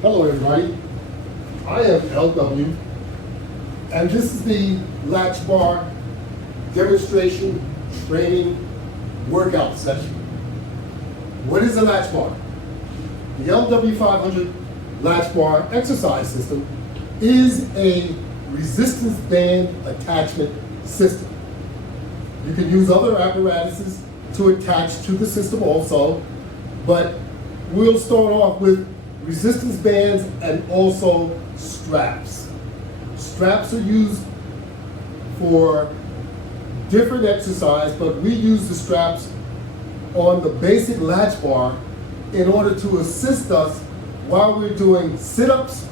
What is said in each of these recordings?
Hello everybody, I am LW and this is the Latchbar demonstration training workout session. What is a Latchbar? The LW500 Latchbar exercise system is a resistance band attachment system. You can use other apparatuses to attach to the system also, but we'll start off with resistance bands and also straps. Straps are used for different exercise, but we use the straps on the basic latch bar in order to assist us while we're doing sit-ups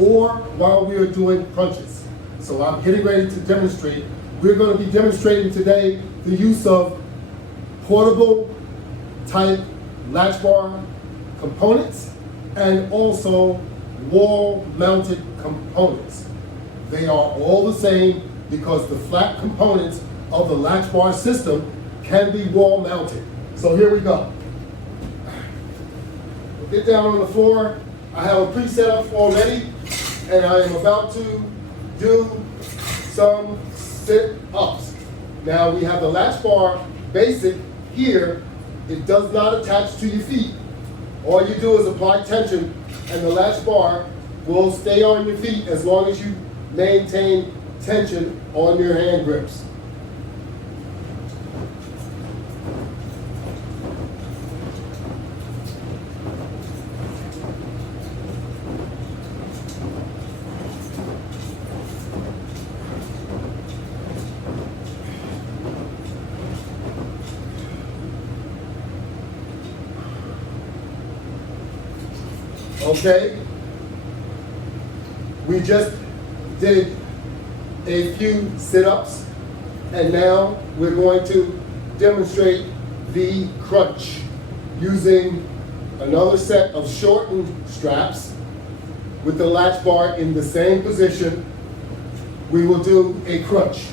or while we are doing crunches. So I'm getting ready to demonstrate. We're going to be demonstrating today the use of portable type latch bar components and also wall-mounted components. They are all the same because the flat components of the latch bar system can be wall-mounted. So here we go. We'll get down on the floor. I have a preset up already, and I am about to do some sit-ups. Now we have the latch bar basic here. It does not attach to your feet. All you do is apply tension and the latch bar will stay on your feet as long as you maintain tension on your hand grips. Okay, we just did a few sit-ups and now we're going to demonstrate the crunch using another set of shortened straps with the latch bar in the same position. We will do a crunch.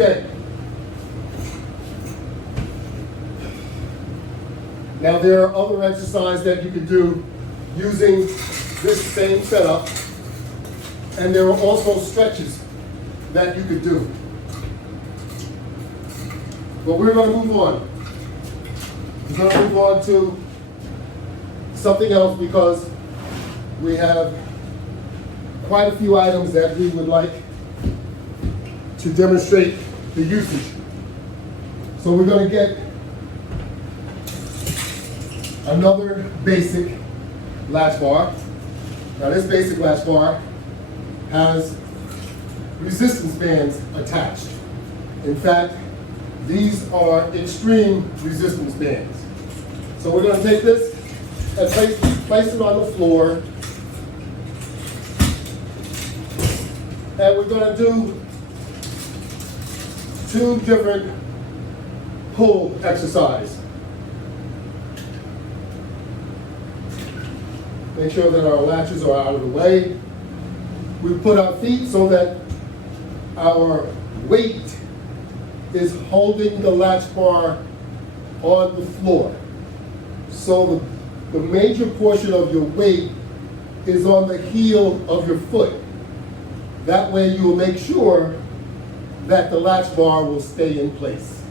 Okay. Now there are other exercises that you can do using this same setup, and there are also stretches that you could do. But we're going to move on. We're going to move on to something else because we have quite a few items that we would like to demonstrate the usage. So we're going to get another basic latch bar. Now this basic latch bar has resistance bands attached. In fact, these are extreme resistance bands. So we're going to take this and place it on the floor, and we're going to do two different pull exercises. Make sure that our latches are out of the way. We put our feet so that our weight is holding the latch bar on the floor. So the major portion of your weight is on the heel of your foot. That way you will make sure that the latch bar will stay in place.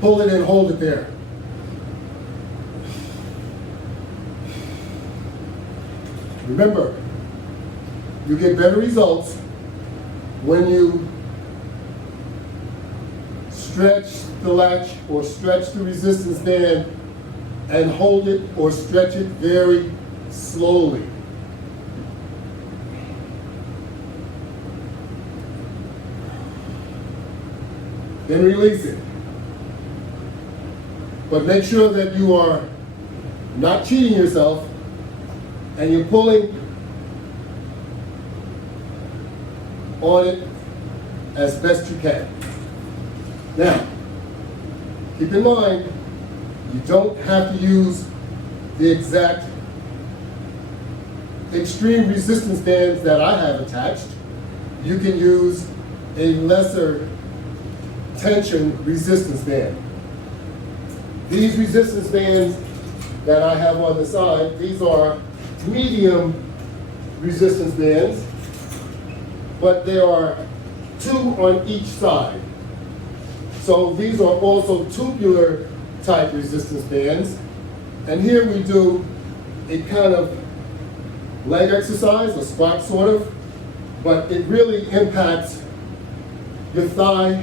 Pull it and hold it there. Remember, you get better results when you stretch the latch or stretch the resistance band and hold it or stretch it very slowly. Then release it. But make sure that you are not cheating yourself, and you're pulling on it as best you can. Now, keep in mind, you don't have to use the exact extreme resistance bands that I have attached. You can use a lesser tension resistance band. These resistance bands that I have on the side, these are medium resistance bands, but there are 2 on each side. So these are also tubular type resistance bands. And here we do a kind of leg exercise, a squat sort of, but it really impacts your thigh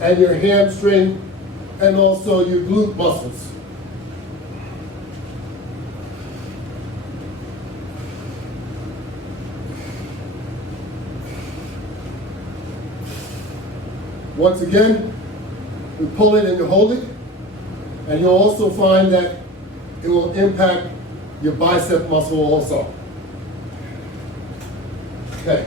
and your hamstring and also your glute muscles. Once again, you pull it and you hold it, and you'll also find that it will impact your bicep muscle also. Okay.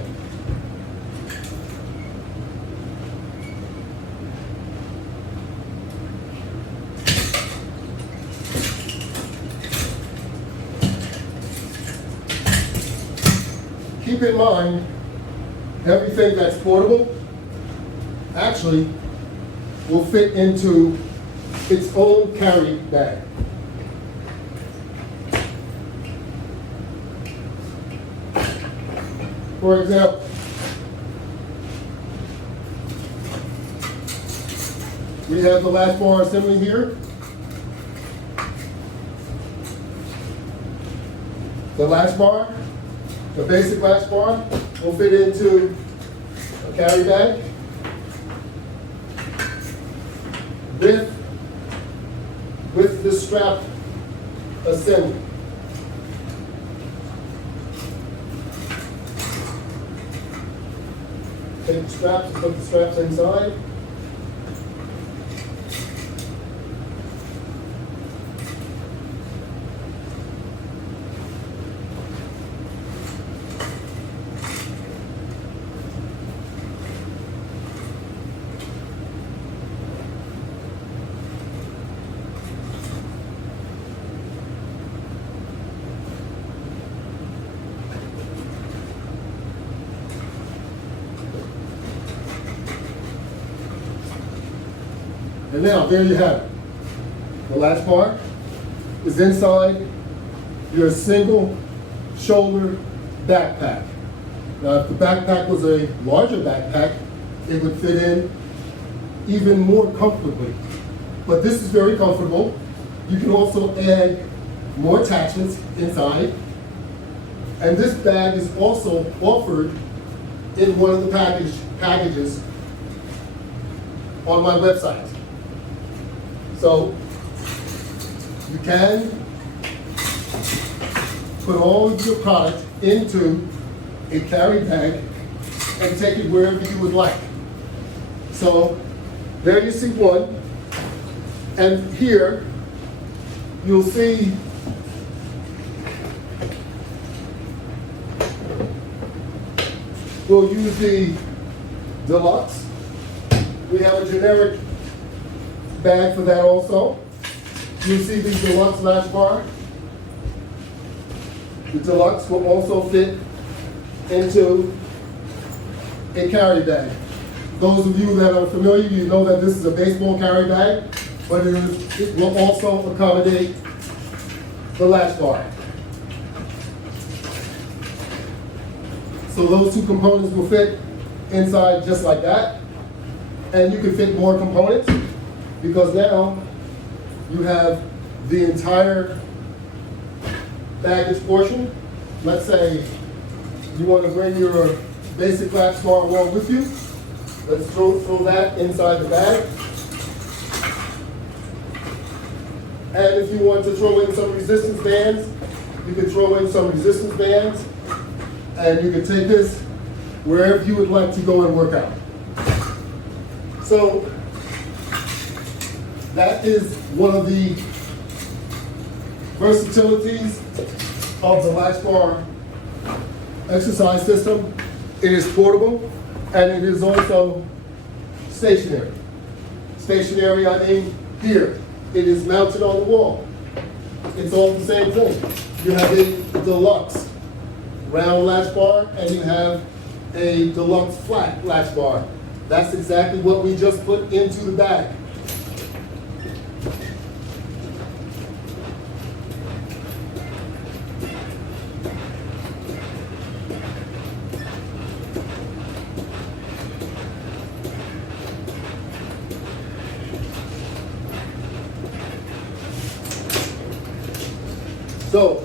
Keep in mind, everything that's portable actually will fit into its own carry bag. For example, we have the Latchbar assembly here. The Latchbar, the basic Latchbar, will fit into a carry bag with the strap assembly. Take the straps and put the straps inside. And now, there you have it. The Latchbar is inside your single shoulder backpack. Now, if the backpack was a larger backpack, it would fit in even more comfortably. But this is very comfortable. You can also add more attachments inside. And this bag is also offered in one of the packages on my website. So you can put all of your product into a carry bag and take it wherever you would like. So there you see one, and here you'll see we'll use the Deluxe. We have a generic bag for that also. You'll see the Deluxe Latchbar. The Deluxe will also fit into a carry bag. Those of you that are familiar, you know that this is a baseball carry bag, but it will also accommodate the Latchbar. So those two components will fit inside just like that. And you can fit more components because now you have the entire baggage portion. Let's say you want to bring your basic Latchbar along with you. Let's throw that inside the bag. And if you want to throw in some resistance bands, you can throw in some resistance bands, and you can take this wherever you would like to go and work out. So that is one of the versatilities of the Latchbar exercise system. It is portable and it is also stationary. Stationary, I mean here. It is mounted on the wall. It's all the same thing. You have a deluxe round latch bar and you have a deluxe flat latch bar. That's exactly what we just put into the bag. So,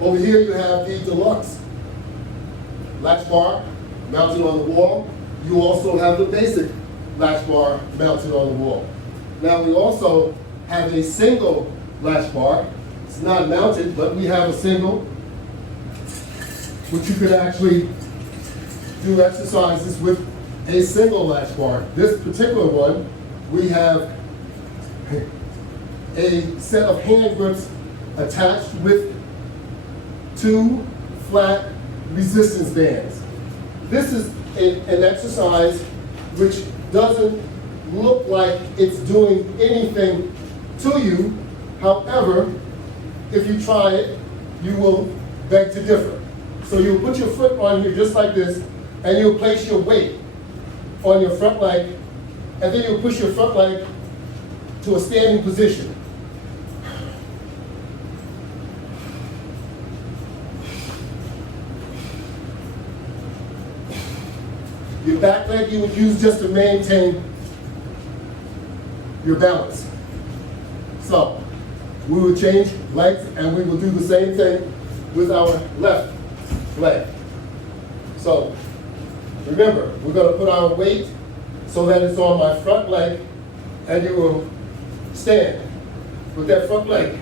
over here you have the deluxe latch bar mounted on the wall. You also have the basic latch bar mounted on the wall. Now we also have a single latch bar. It's not mounted, but we have a single, which you could actually do exercises with a single latch bar. This particular one, we have a set of hand grips attached with 2 flat resistance bands. This is an exercise which doesn't look like it's doing anything to you. However, if you try it, you will beg to differ. So you'll put your foot on here just like this, and you'll place your weight on your front leg, and then you'll push your front leg to a standing position. Your back leg you would use just to maintain your balance. So, we will change legs and we will do the same thing with our left leg. So, remember, we're going to put our weight so that it's on my front leg and you will stand with that front leg.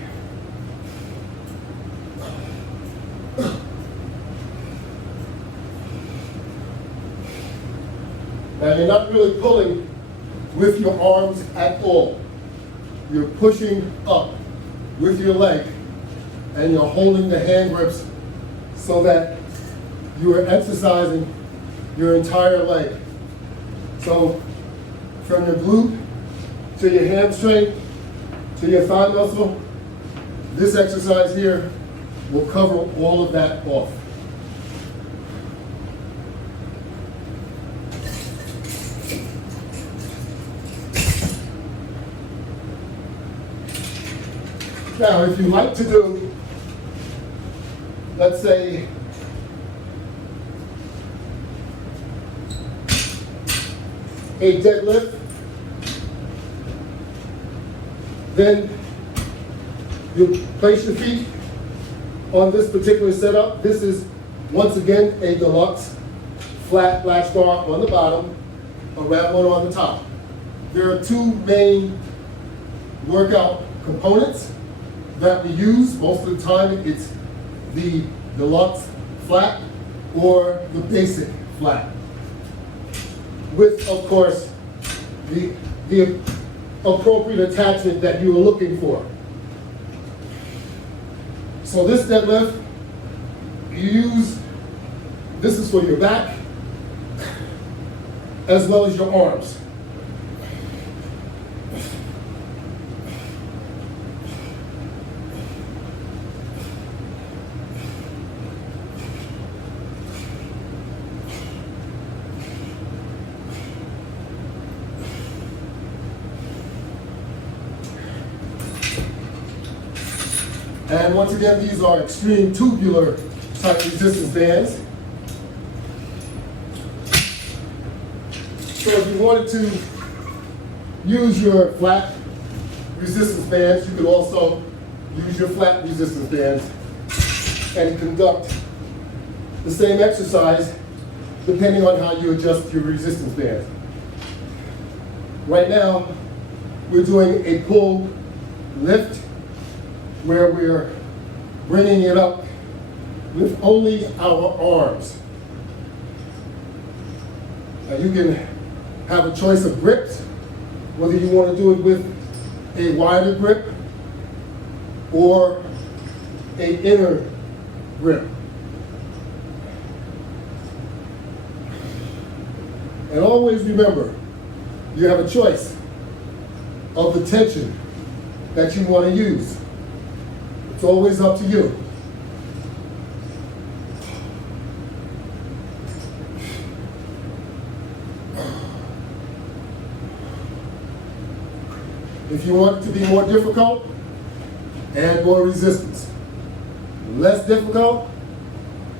Now you're not really pulling with your arms at all. You're pushing up with your leg and you're holding the hand grips so that you are exercising your entire leg. So from your glute to your hamstring to your thigh muscle, this exercise here will cover all of that off. Now, if you like to do, let's say, a deadlift, then you place your feet on this particular setup. This is, once again, a deluxe flat latch bar on the bottom, a round one on the top. There are 2 main workout components that we use. Most of the time it's the deluxe flat or the basic flat, with, of course, the appropriate attachment that you are looking for. So this deadlift, you use, this is for your back as well as your arms. And once again, these are extreme tubular type resistance bands. So if you wanted to use your flat resistance bands, you could also use your flat resistance bands and conduct the same exercise depending on how you adjust your resistance bands. Right now, we're doing a pull lift where we're bringing it up with only our arms. Now you can have a choice of grips, whether you want to do it with a wider grip or an inner grip. And always remember, you have a choice of the tension that you want to use. It's always up to you. If you want it to be more difficult, add more resistance. Less difficult,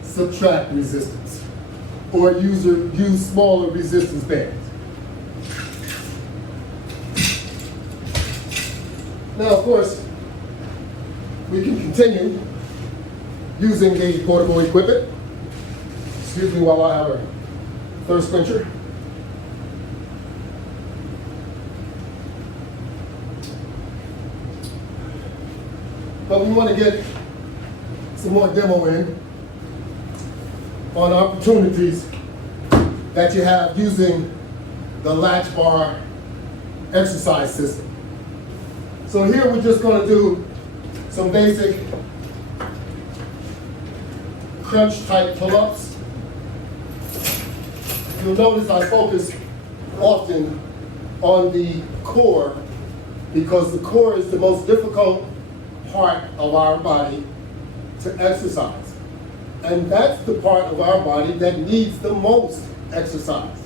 subtract resistance. Or use smaller resistance bands. Now, of course, we can continue using the portable equipment. Excuse me while I have a thirst quencher. But we want to get some more demo in on opportunities that you have using the Latchbar exercise system. So here we're just going to do some basic crunch type pull-ups. You'll notice I focus often on the core because the core is the most difficult part of our body to exercise. And that's the part of our body that needs the most exercise.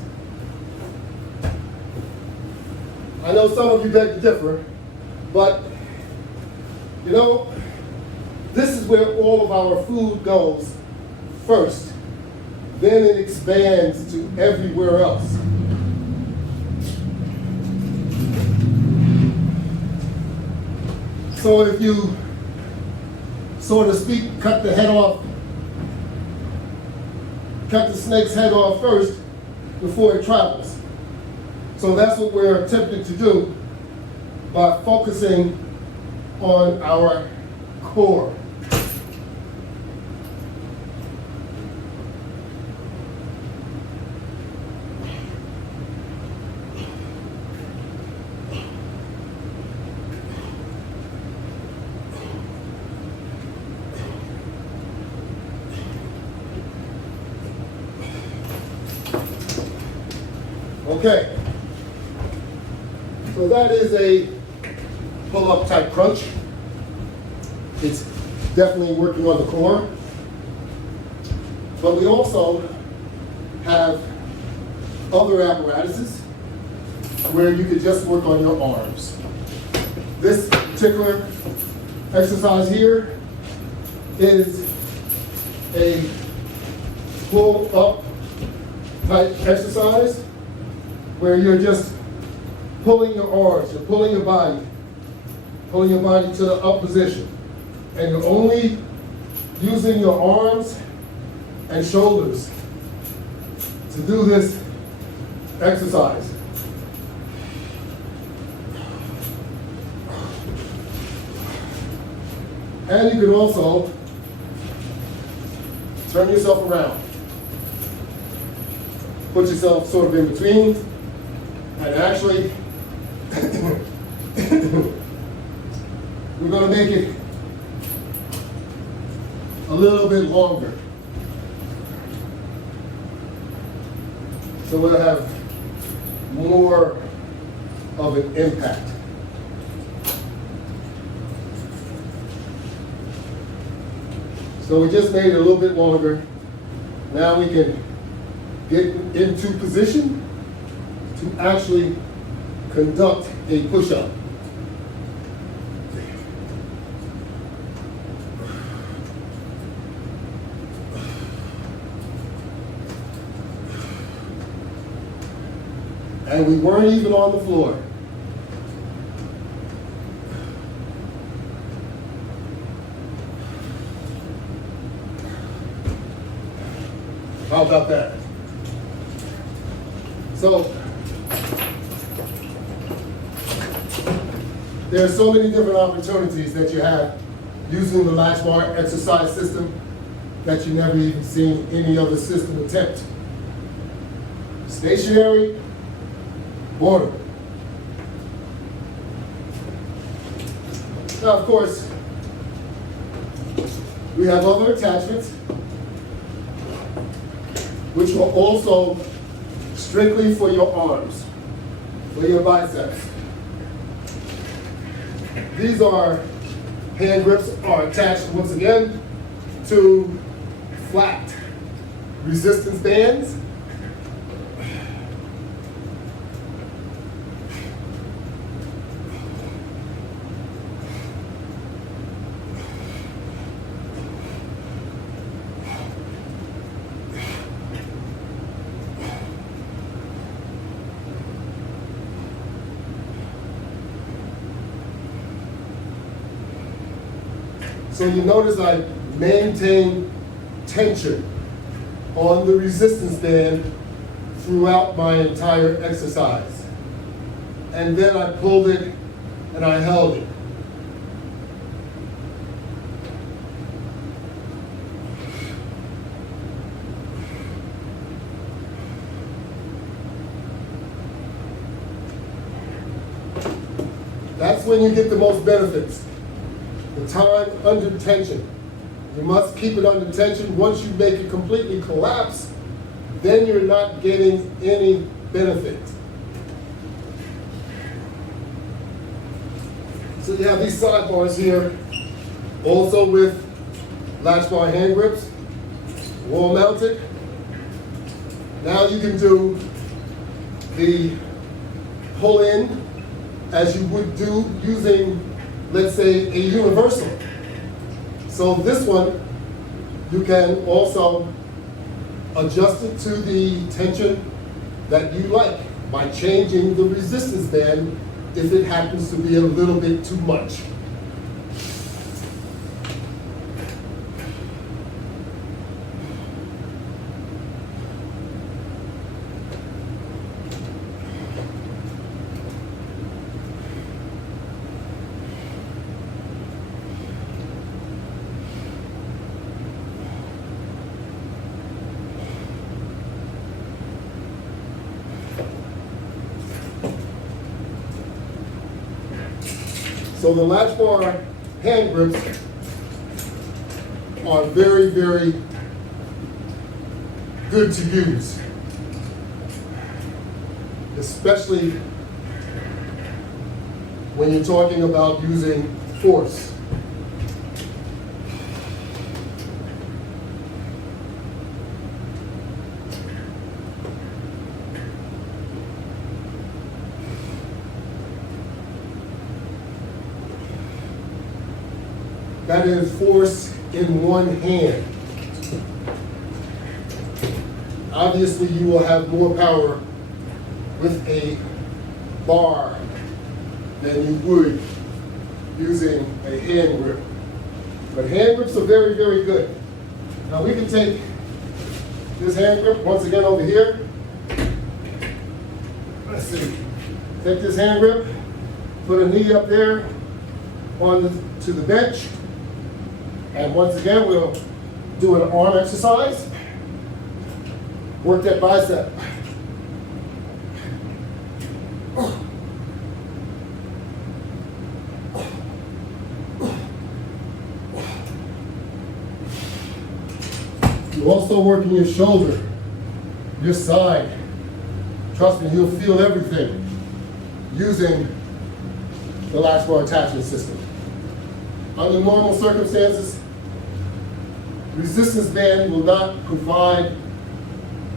I know some of you beg to differ, but you know, this is where all of our food goes first. Then it expands to everywhere else. So if you, so to speak, cut the snake's head off first before it travels. So that's what we're attempting to do by focusing on our core. Okay, so that is a pull-up type crunch. It's definitely working on the core. But we also have other apparatuses where you could just work on your arms. This particular exercise here is a pull-up type exercise where you're just pulling your arms, you're pulling your body to the up position. And you're only using your arms and shoulders to do this exercise. And you can also turn yourself around. Put yourself sort of in between. And actually, we're going to make it a little bit longer. So we'll have more of an impact. So we just made it a little bit longer. Now we can get into position to actually conduct a push-up. And we weren't even on the floor. How about that? So, there are so many different opportunities that you have using the Latchbar exercise system that you've never even seen any other system attempt. Stationary, portable. Now, of course, We have other attachments, which are also strictly for your arms, for your biceps. These are hand grips are attached once again to flat resistance bands. So you notice I maintain tension on the resistance band throughout my entire exercise. And then I pulled it and I held it. That's when you get the most benefits. The time under tension. You must keep it under tension. Once you make it completely collapse, then you're not getting any benefit. So you have these sidebars here, also with Latchbar hand grips, wall mounted. Now you can do the pull in as you would do using, let's say, a universal. So this one, you can also adjust it to the tension that you like by changing the resistance band if it happens to be a little bit too much. So the Latchbar hand grips are very, very good to use, especially when you're talking about using force. That is force in one hand. Obviously, you will have more power with a bar than you would using a hand grip. But hand grips are very, very good. Now we can take this hand grip once again over here. Let's see. Take this hand grip, put a knee up there to the bench. And once again, we'll do an arm exercise. Work that bicep. You're also working your shoulder, your side. Trust me, you'll feel everything using the Latchbar attachment system. Under normal circumstances, resistance band will not provide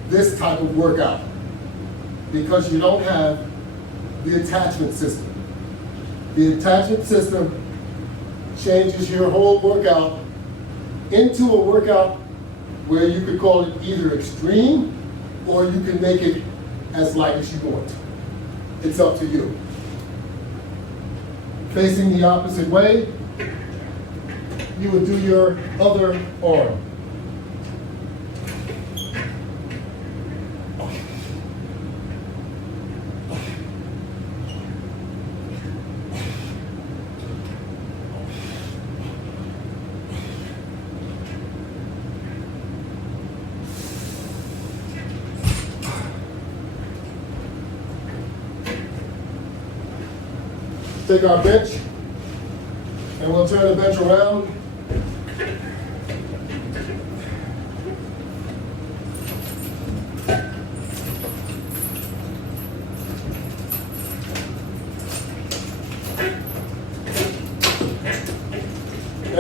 this type of workout because you don't have the attachment system. The attachment system changes your whole workout into a workout where you could call it either extreme or you can make it as light as you want. It's up to you. Facing the opposite way, you would do your other arm. Take our bench, and we'll turn the bench around.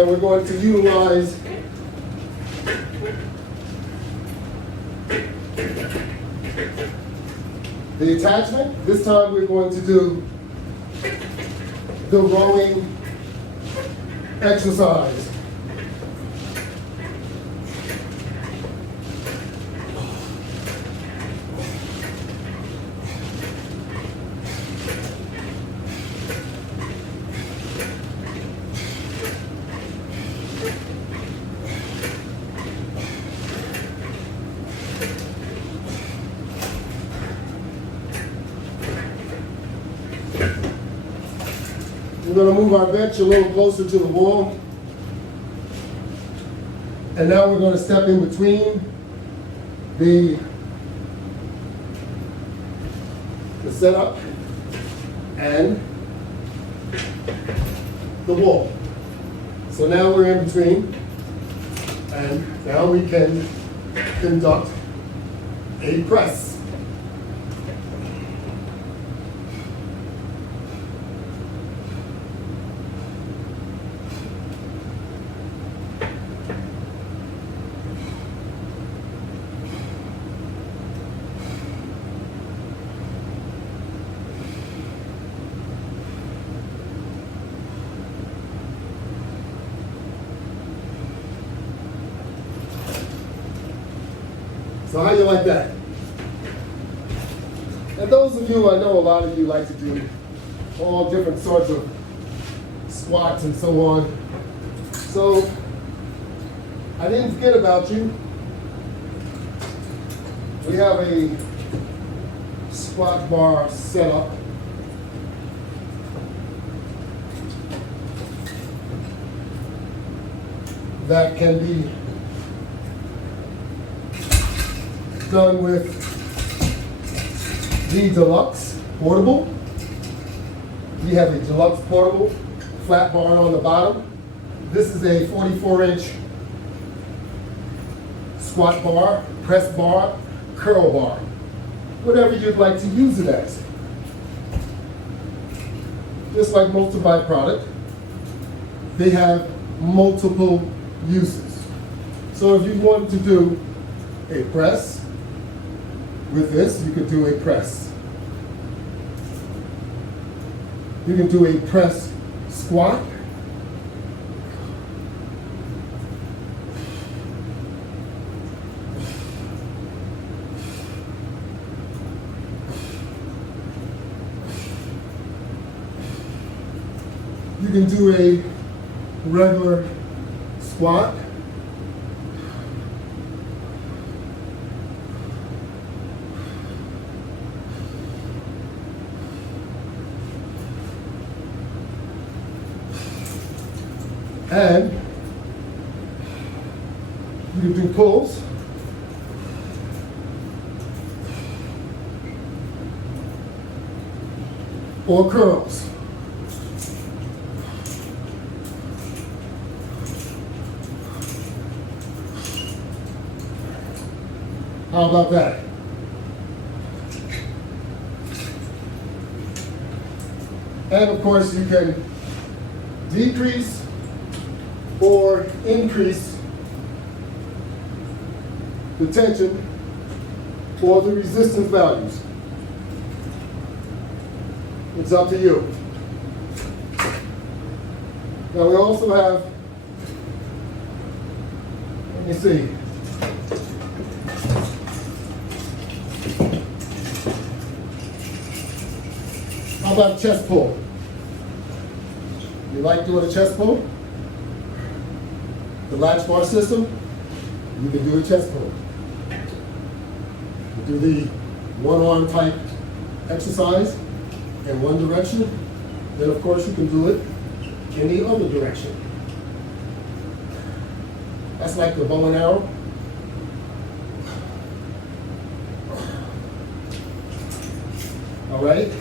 and we're going to utilize the attachment. This time we're going to do the rowing exercise. We're going to move our bench a little closer to the wall. And now we're going to step in between the setup and the wall. So now we're in between, and now we can conduct a press. So how you like that? And those of you, I know a lot of you like to do all different sorts of squats and so on. So I didn't forget about you. We have a squat bar set up. That can be done with the Deluxe Portable. We have a Deluxe Portable flat bar on the bottom. This is a 44-inch squat bar, press bar, curl bar, whatever you'd like to use it as. Just like most of my product, they have multiple uses. So if you want to do a press, with this, you could do a press. You can do a press squat. You can do a regular squat. And you can do pulls. Or curls. How about that? And of course you can decrease or increase the tension or the resistance values. It's up to you. Now we also have, let me see. How about chest pull? You like doing a chest pull? The Latchbar system, you can do a chest pull. You do the one-arm type exercise in one direction, then of course you can do it in the other direction. That's like the bow and arrow. All right?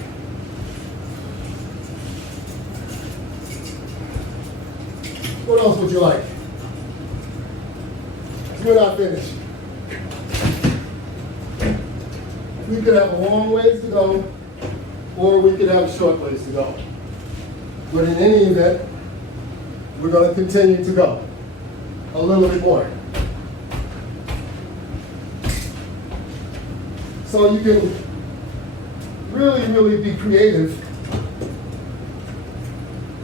What else would you like? We're not finished. We could have a long ways to go, or we could have a short ways to go. But in any event, we're going to continue to go a little bit more. So you can really be creative.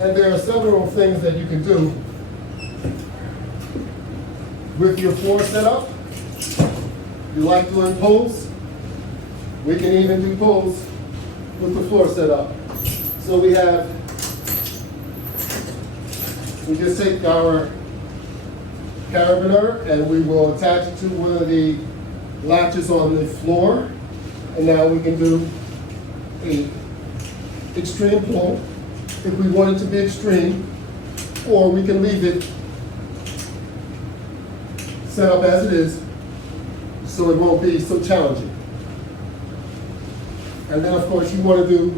And there are several things that you can do with your floor setup. You like doing pulls? We can even do pulls with the floor setup. So we just take our carabiner and we will attach it to one of the latches on the floor. And now we can do a extreme pull if we want it to be extreme, or we can leave it set up as it is so it won't be so challenging. And then of course you want to do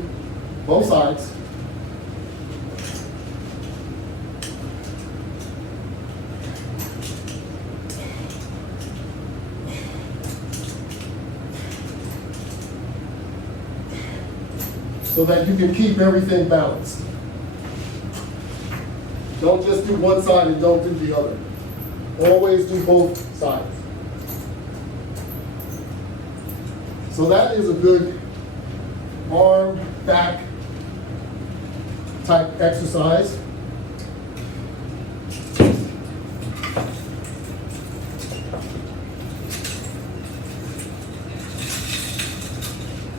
both sides. So that you can keep everything balanced. Don't just do one side and don't do the other. Always do both sides. So that is a good arm, back type exercise.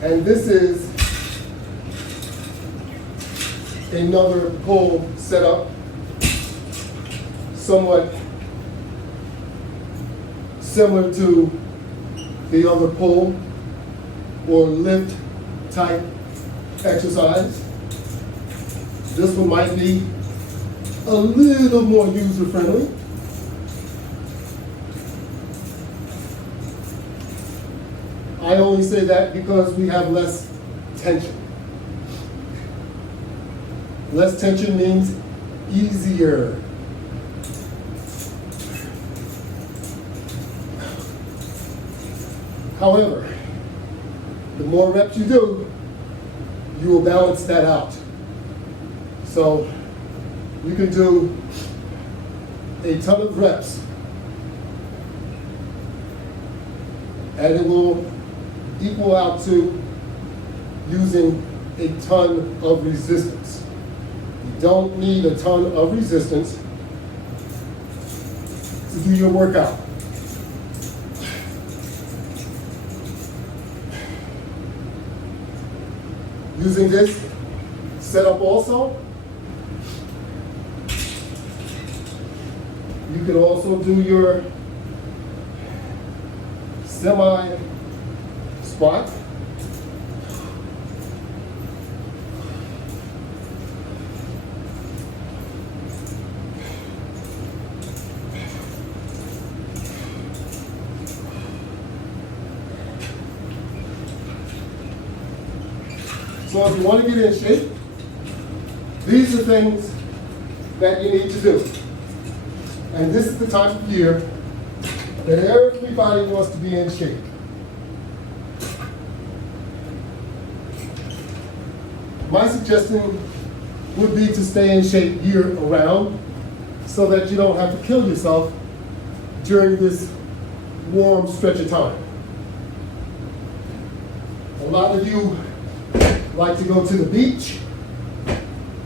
And this is another pull setup, somewhat similar to the other pull or lift type exercise. This one might be a little more user friendly. I only say that because we have less tension. Less tension means easier. However, the more reps you do, you will balance that out. So you can do a ton of reps and it will equal out to using a ton of resistance. You don't need a ton of resistance to do your workout. Using this setup also, you can also do your semi squat. So if you want to get in shape, these are things that you need to do. And this is the time of year that everybody wants to be in shape. My suggestion would be to stay in shape year around so that you don't have to kill yourself during this warm stretch of time. A lot of you like to go to the beach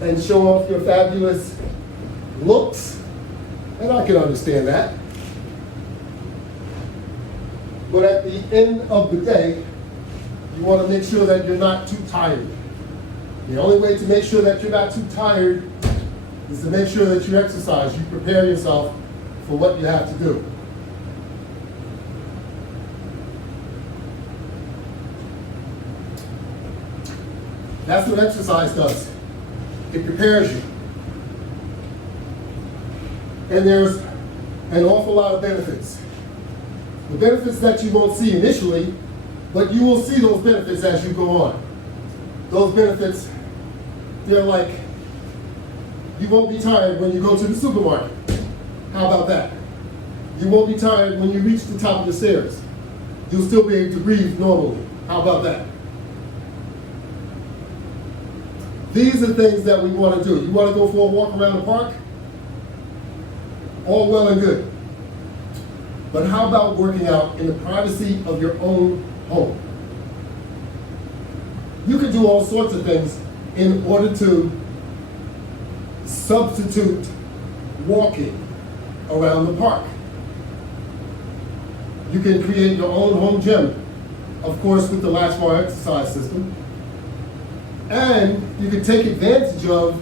and show off your fabulous looks, and I can understand that. But at the end of the day, you want to make sure that you're not too tired. The only way to make sure that you're not too tired is to make sure that you exercise, you prepare yourself for what you have to do. That's what exercise does. It prepares you. And there's an awful lot of benefits. The benefits that you won't see initially, but you will see those benefits as you go on. Those benefits, they're like, you won't be tired when you go to the supermarket. How about that? You won't be tired when you reach the top of the stairs. You'll still be able to breathe normally. How about that? These are things that we want to do. You want to go for a walk around the park? All well and good. But how about working out in the privacy of your own home? You can do all sorts of things in order to substitute walking around the park. You can create your own home gym, of course, with the Latchbar exercise system. And you can take advantage of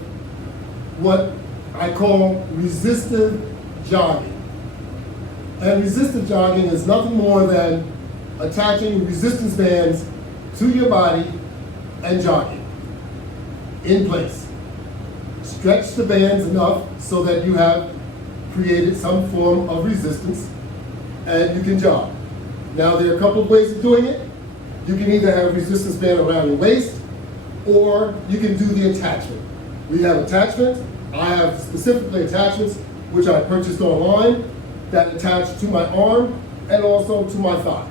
what I call resistive jogging. And resistive jogging is nothing more than attaching resistance bands to your body and jogging in place. Stretch the bands enough so that you have created some form of resistance and you can jog. Now there are a couple of ways of doing it. You can either have a resistance band around your waist or you can do the attachment. We have attachments. I have specifically attachments which I purchased online that attach to my arm and also to my thigh.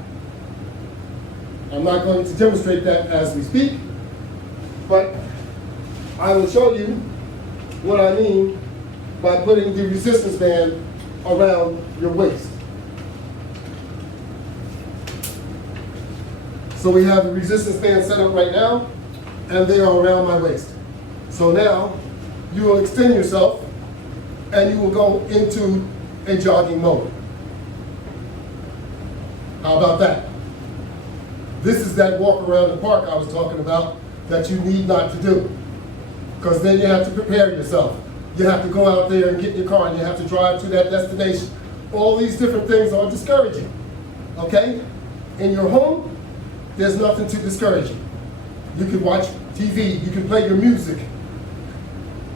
I'm not going to demonstrate that as we speak, but I will show you what I mean by putting the resistance band around your waist. So we have the resistance band set up right now, and they are around my waist. So now you will extend yourself and you will go into a jogging mode. How about that? This is that walk around the park I was talking about that you need not to do. Because then you have to prepare yourself. You have to go out there and get in your car and you have to drive to that destination. All these different things are discouraging, okay? In your home, there's nothing to discourage you. You can watch TV, you can play your music,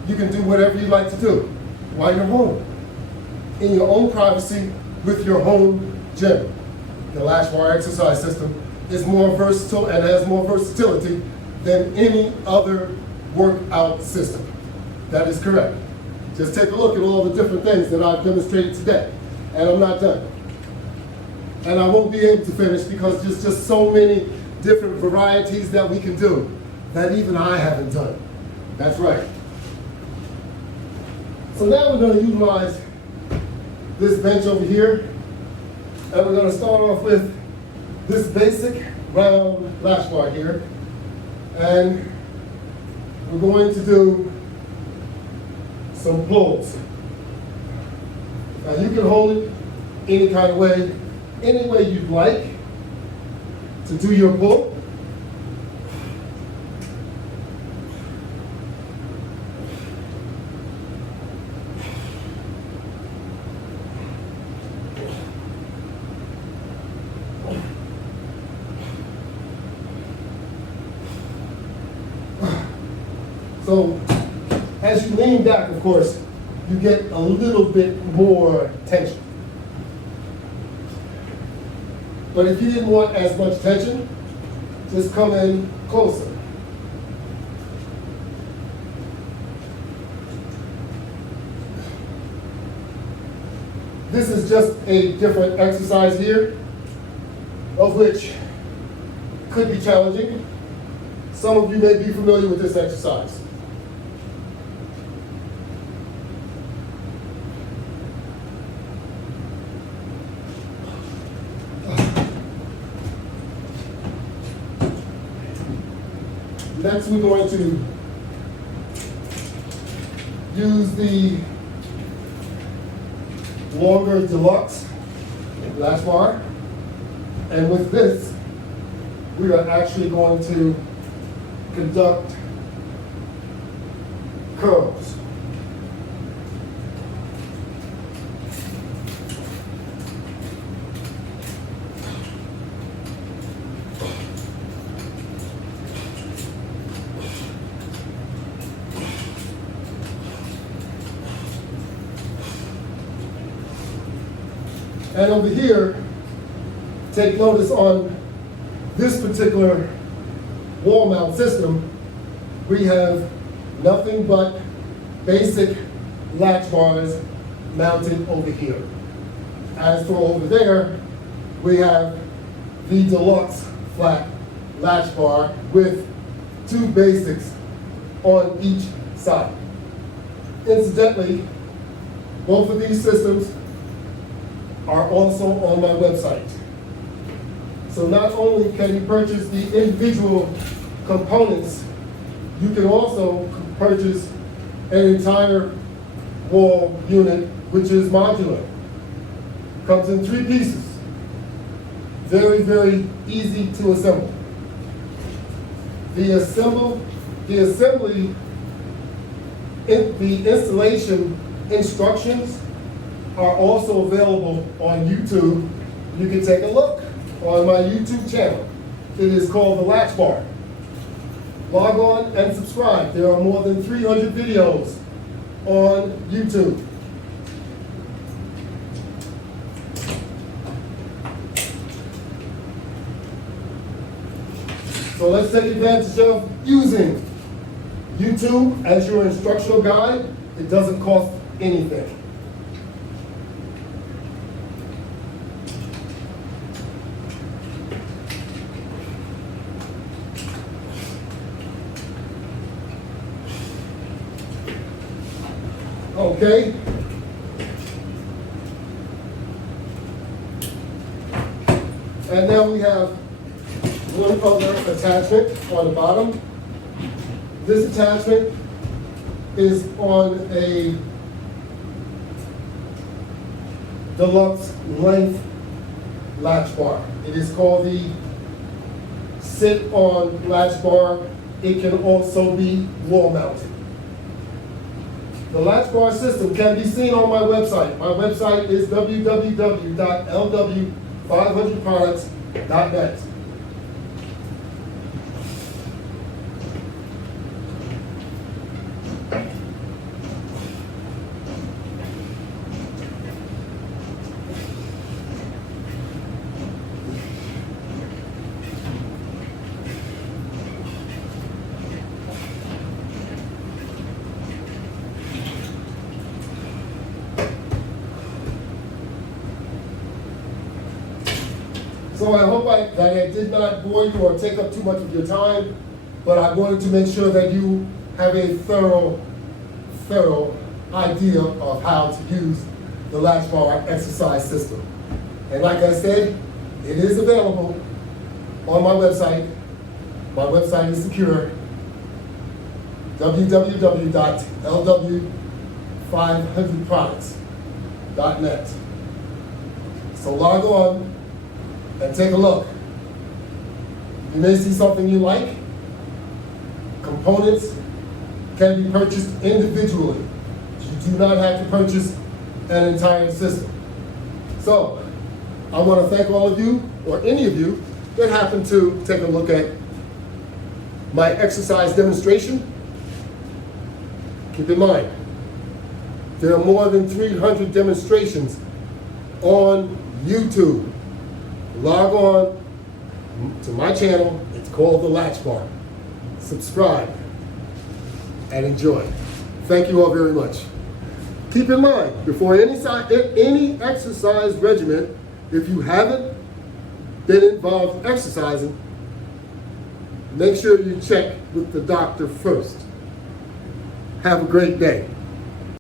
you can do whatever you like to do while you're home, in your own privacy with your home gym. The Latchbar exercise system is more versatile and has more versatility than any other workout system. That is correct. Just take a look at all the different things that I've demonstrated today, and I'm not done. And I won't be able to finish because there's just so many different varieties that we can do that even I haven't done. That's right. So now we're going to utilize this bench over here, and we're going to start off with this basic round Latchbar here, and we're going to do some pulls. Now you can hold it any kind of way, any way you'd like to do your pull. So as you lean back, of course, you get a little bit more tension. But if you didn't want as much tension, just come in closer. This is just a different exercise here, of which could be challenging. Some of you may be familiar with this exercise. Next, we're going to use the longer deluxe Latchbar, and with this, we are actually going to conduct curls. And over here, take notice on this particular wall mount system, we have nothing but basic latch bars mounted over here. As for over there, we have the deluxe flat latch bar with two basics on each side. Incidentally, Both of these systems are also on my website. So not only can you purchase the individual components, you can also purchase an entire wall unit, which is modular. Comes in 3 pieces. Very, very easy to assemble. The installation instructions are also available on YouTube. You can take a look on my YouTube channel. It is called the Latchbar. Log on and subscribe. There are more than 300 videos on YouTube. So let's take advantage of using YouTube as your instructional guide. It doesn't cost anything. Okay. And now we have one other attachment on the bottom. This attachment is on a deluxe length latch bar. It is called the sit-on latch bar. It can also be wall mounted. The latch bar system can be seen on my website. My website is www.lw500products.net. So I hope that I did not bore you or take up too much of your time, but I wanted to make sure that you have a thorough idea of how to use the latch bar exercise system. And like I said, it is available on my website. My website is secure, www.lw500products.net. So log on and take a look. You may see something you like. Components can be purchased individually. You do not have to purchase an entire system. So, I want to thank all of you, or any of you, that happen to take a look at my exercise demonstration. Keep in mind, there are more than 300 demonstrations on YouTube. Log on to my channel. It's called the Latch Bar. Subscribe and enjoy. Thank you all very much. Keep in mind, before any exercise regimen, if you haven't been involved exercising, make sure you check with the doctor first. Have a great day.